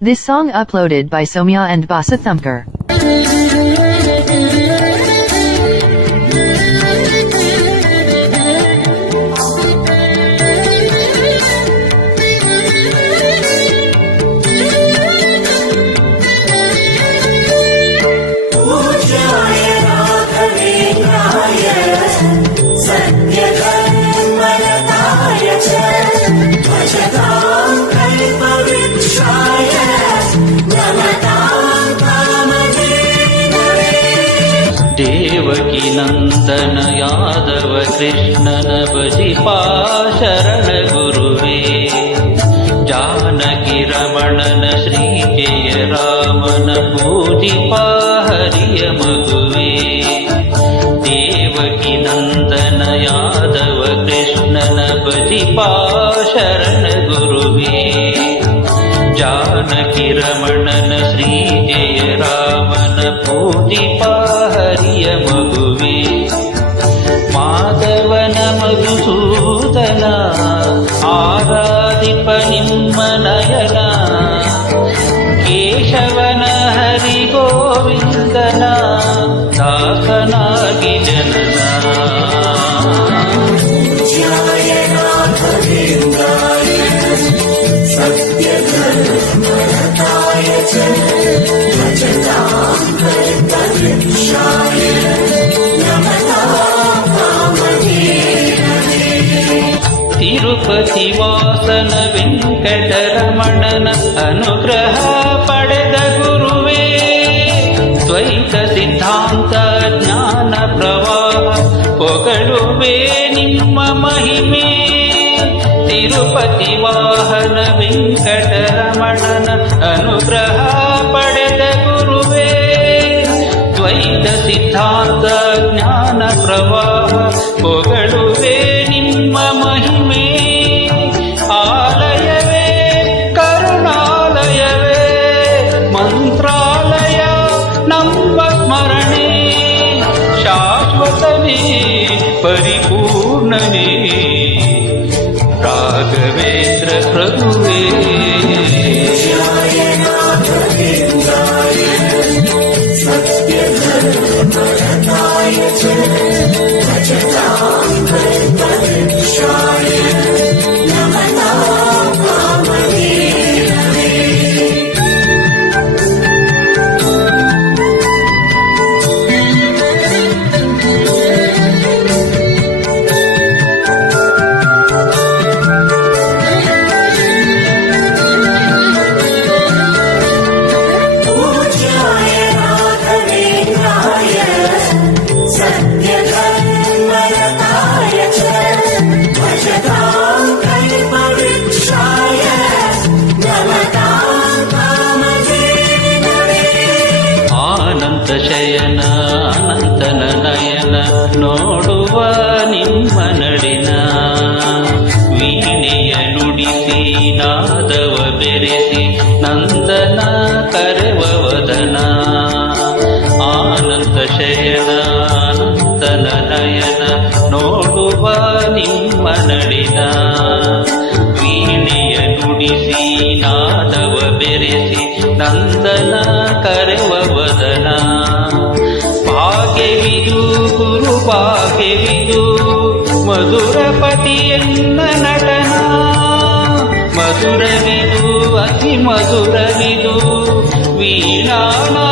This song uploaded by Somya and Basa Thumkar. Devaki नंदन यादव कृष्णन भजिपा शरण गुरुवे जानकी रमणन श्री जय रामन पूजिपा हरिय मगुवे देवकी नंदन यादव कृष्णन भजिपा शरण गुरुवे जानकी रमणन श्री जय रामन पूजिपा हरिय मगुवे माधवನ ಮಧುಸೂದನ ಆರಾಧಿಪ ನಿಮ್ಮ ನಯನ ಕೇಶವನ ಹರಿ ಗೋವಿಂದನ ದಾಸನಾಗಿ ಜನನ ತಿರುಪತಿ ವಾಸನ ವೆಂಕಟರಮಣನ ಅನುಗ್ರಹ ಪಡೆದ ಗುರುವೇ ದ್ವೈತ ಸಿದ್ಧಾಂತ ಜ್ಞಾನ ಪ್ರವಾಹ ಪೊಗಳುವೆ ನಿಮ್ಮ ಮಹಿಮೆ ತಿರುಪತಿ ವಾಹನ ವೆಂಕಟರಮಣನ ಅನುಗ್ರಹ ಪಡೆದ ಗುರುವೇ ದ್ವೈತ ಸಿದ್ಧಾಂತ ಜ್ಞಾನ ಪ್ರವಾಹ ಪೊಗಳುವೆ ನಿಮ್ಮ ಮಹಿಮೆ ಆಲಯವೇ ಕರುಣಾಲಯವೇ ಮಂತ್ರಾಲಯ ನಮ್ಮ ಸ್ಮರಣೆ ಶಾಶ್ವತನೇ ಪರಿಪೂರ್ಣನೇ ರಾಘವೇಂದ್ರ ಪ್ರಭುವೇ ಶಯನ ಅನಂತನ ನಯನ ನೋಡುವ ನಿಮ್ಮ ನಡಿನ ವೀಣೆಯ ನುಡಿಸಿ ನಾದವ ಬೆರೆಸಿ ನಂದನ ಕರೆವ ವದನ ಆನಂದ ಶಯನ ಅನಂತನ ನಯನ ನೋಡುವ ನಿಮ್ಮ ನಡಿನ ವೀಣೆಯ ನುಡಿಸಿ ನಾದವ ಬೆರೆಸಿ ನಂದನ ಕರೆವ ವದನ ಭಾಗ್ಯವಿದು ಗುರು ಭಾಗ್ಯವಿದು ಮಧುರಪತಿಯನ್ನ ನಟನ ಮಧುರವಿದು ಅತಿ ಮಧುರವಿದು ವೀಣಾನಾ